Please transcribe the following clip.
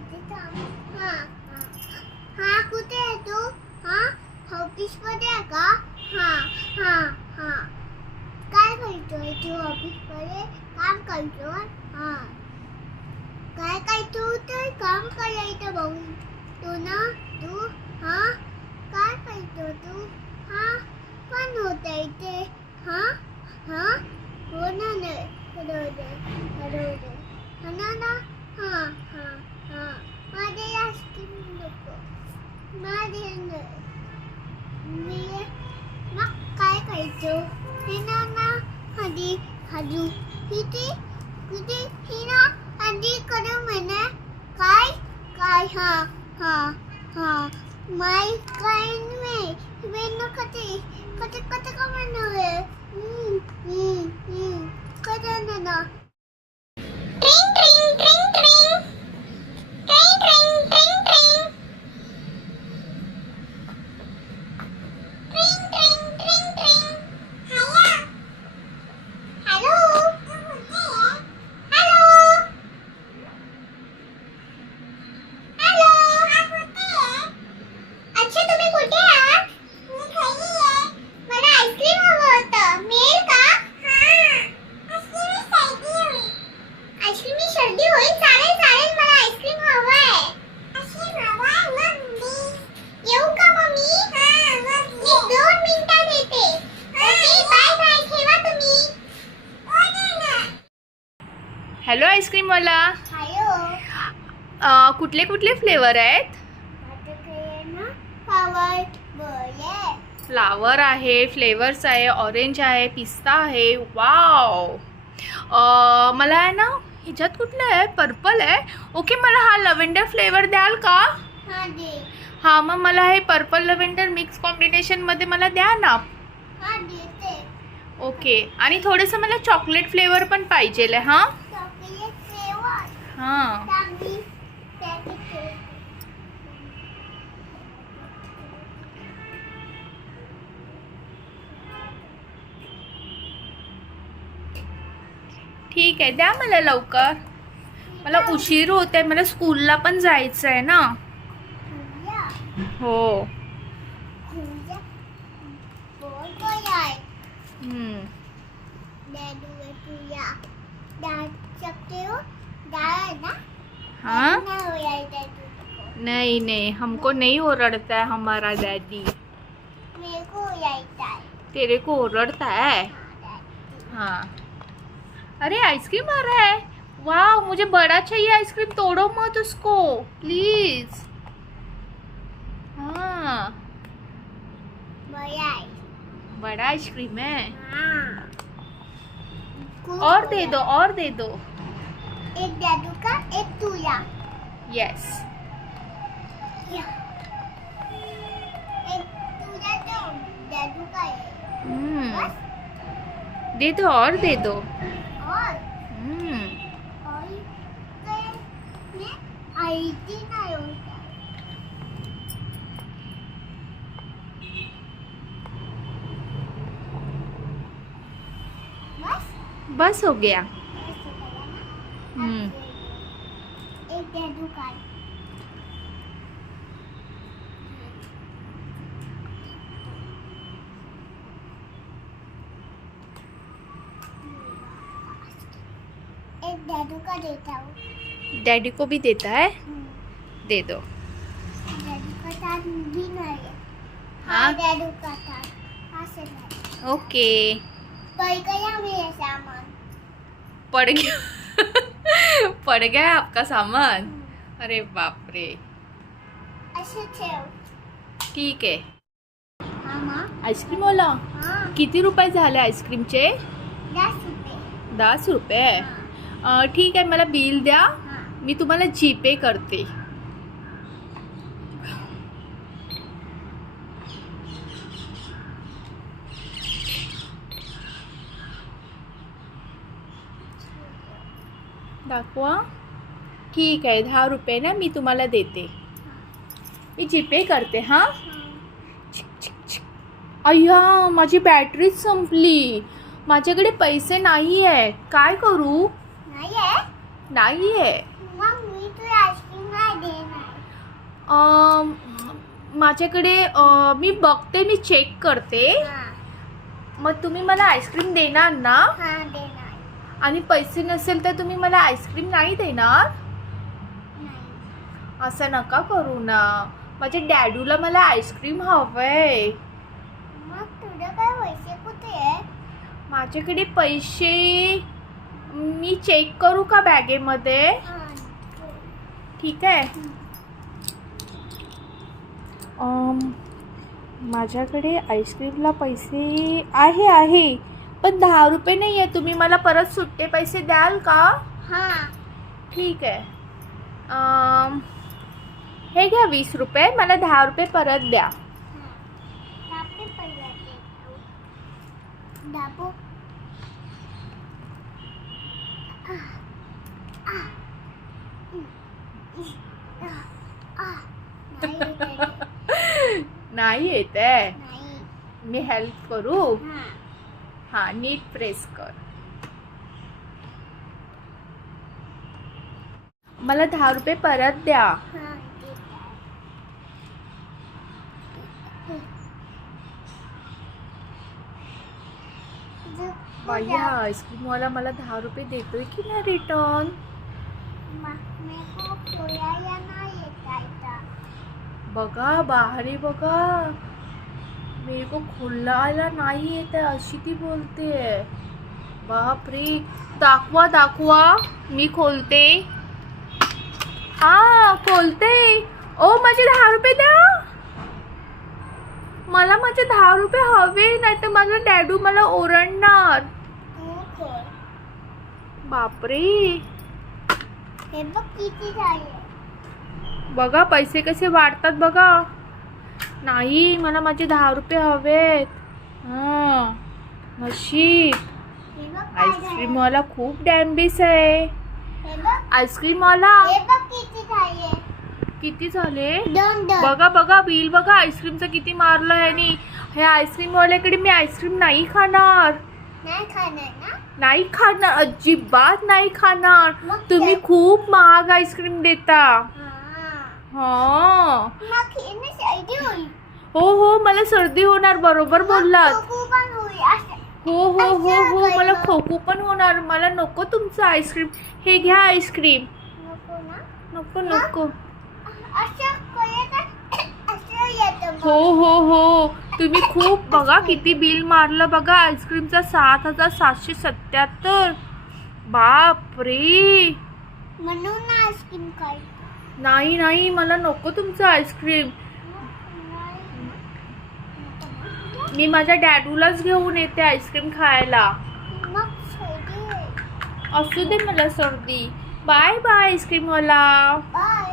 हा हा कुठे आहे तू? हा ऑफिस मध्ये आहे का? हा हा हा काय करतोय तू ऑफिस मध्ये? काम करतोय? हा काय काय तू तर काम करायचं भाऊ तू ना तू हा काय करतो तू? हा पण होतंय ते हा हा हो ना नाही हरवले ना हा हा हा माझे आईस्क्रीम नको माझे मी मग काय खायचो हे ना हदी हजू किती किती ही ना हदी करू म्हणे काय काय हा हा हा माय काय नाही वेन कधी कधी कधी का बनवले कधी ना ट्रिंग ट्रिंग ट्रिंग ट्रिंग ट्रिंग ट्रिंग ट्रिंग ट्रिंग ट्रिंग ट्रिंग ट्रिंग ट्रिंग हॅलो हॅलो हॅलो अच्छा तुम्ही कुठे आहात? मी घरी आहे. मला आईस्क्रीम हवं होतं. मिळेल का? आईस्क्रीम मी सर्दी होईल. चालेल चालेल मला आईस्क्रीम हवं आहे. येऊ का मम्मी? एक 2 मिनिटात येते. ओके बाय बाय ठेवा तुम्ही. हॅलो आईस्क्रीमवाला. हॅलो कुठले कुठले फ्लेवर आहेत? माझ्याकडे ना फ्लावर बोले फ्लावर आहे, फ्लेवर्स आहे, ऑरेंज आहे, पिस्ता आहे. वाव. मला आहे ना ह्याच्यात कुठलं आहे? पर्पल आहे. ओके मला हा लव्हेंडर फ्लेवर द्याल का? हा दे हां मग मला हे पर्पल लव्हेंडर मिक्स कॉम्बिनेशनमध्ये मला द्या ना. हा देते ओके आणि थोडंसं मला चॉकलेट फ्लेवर पण पाहिजे आहे हां. चॉकलेट फ्लेवर हां चांगली पॅकेट ठीक आहे द्या मला लवकर. मला उशीर होत आहे, मला स्कूलला पण जायचं आहे ना. खुया हो. खुया बोल काय हम्म. डॅडू है खुया डैड सकते हो डैड ना हाँ ना हो यार डैडू नहीं नहीं हमको नहीं ओरड़ता है हमारा डैडी. मेरे को यार है तेरे को ओरड़ता है. हाँ. अरे आइसक्रीम आ रहा है. वाह मुझे बड़ा चाहिए आइसक्रीम. तोड़ो मत उसको प्लीज. हाँ बड़ा बड़ा आइसक्रीम है. हाँ और दे दो और दे दो. एक डैडू का एक तुया यस. एक तुया दो डैडू का है बस दे दो और दे दो. और में आईटी नहीं होता बस बस हो गया. ऐसे करा ना हम्म. एक डैडू का एक डैडू का देता हूँ डैडी को भी देता है. दे दो. डैडू का साथ भी नहीं है हाँ? डैडू का साथ हाँ से नहीं ओके. पड़ गया मेरा सामान पड़ गया. पड़ गया आपका सामान. अरे बाप रे. अच्छे ठेव ठीक आहे. हाँ माँ आईस्क्रीम वाला हाँ किती रुपये झाले आईस्क्रीमचे? 10 रुपये 10 रुपये. हाँ ठीक आहे मला बिल द्या. हाँ मी तुम्हाला जीपे करते. दाखवा. ठीक आहे 10 रुपये ना मी तुम्हाला देते. मी जीपे करते हां. अय्या माझी बॅटरीच संपली. माझ्याकडे पैसे नाही आहे. काय करू? नहीं है नाही आहे. मग मी तुला आईस्क्रीम नाही माझ्याकडे मी बघते, मी चेक करते. हा मग तुम्ही मला आईस्क्रीम देणार ना? हा देणार आणि पैसे नसेल तर तुम्ही मला आईस्क्रीम नाही देणार? नाही. असं नका करू ना, माझ्या डॅडूला मला आईस्क्रीम हवंय. मग तुझं काय पैसे कुठे आहे? माझ्याकडे पैसे मी चेक करू का बॅगेमध्ये? हा ठीक आहे. माझ्याकडे आईस्क्रीमला पैसे आहे पण 10 रुपये नाही आहे. तुम्ही मला परत सुट्टे पैसे द्याल का? हा ठीक आहे. हे घ्या 20 रुपये, मला 10 रुपये परत द्या. दाबे पहिला देतो. दाबो नाही येत आहे. नाही येत आहे. नाही. मी हेल्प करू? हा हा, नीट प्रेस कर. मला 10 रुपये परत द्या. हा ठीक आहे. बाई, हा आईस्क्रीमवाला मला 10 रुपये देतोय की नाही रिटर्न? मेको खोलायला नाही येत आहे. बघा बाहेर बघा, मेरे को खोलायला नाही येत आहे अशी ती बोलते. बापरे, दाखवा. मी खोलते. हा खोलते. ओ माझे 10 रुपये द्या. मला माझे 10 रुपये हवे, नाही तर माझा डॅडू मला ओरडणार. तू खोल. बापरे, हे बघ किती झाले. बघा पैसे कसे वाढतात बघा. नाही, मला माझे 10 रुपये हवेत. हा नशीब. हे बघ काय झाले. आईस्क्रीमवाला खूप डॅम्बिस आहे. हे बघ. आईस्क्रीमवाला हे बघ किती झाले. किती झाले? दोन. बघा बिल बघा आईस्क्रीमचं किती मारलं आहे. आणि हे आईस्क्रीमवाल्याकडे मी आईस्क्रीम नाही खाणार. नाही खाणार ना? नाही खाणार, अजिबात नाही खाणार. मग तुम्ही काय? खूप महाग आईस्क्रीम देता. हा. हा मग हे सर्दी होईल. हो मला सर्दी होणार. बरोबर बोललात. मग खोकू पण होईल. हो मला खोकू पण होणार. मला नको तुमचं आईस्क्रीम. हे घ्या आईस्क्रीम. नको ना? नको. असं करायचं. असं येतं मग. हो तुम्ही खूप बघा किती बिल मारलं बघा आईस्क्रीमचा. 7,777. बापरे. म्हणून आईस्क्रीम खाय. नाही मला नको तुमचं आईस्क्रीम. मी माझ्या डॅडूलाच घेऊन येते आईस्क्रीम खायला. मग सर्दी होईल. असू दे मला सर्दी. बाय आईस्क्रीमवाला. बाय.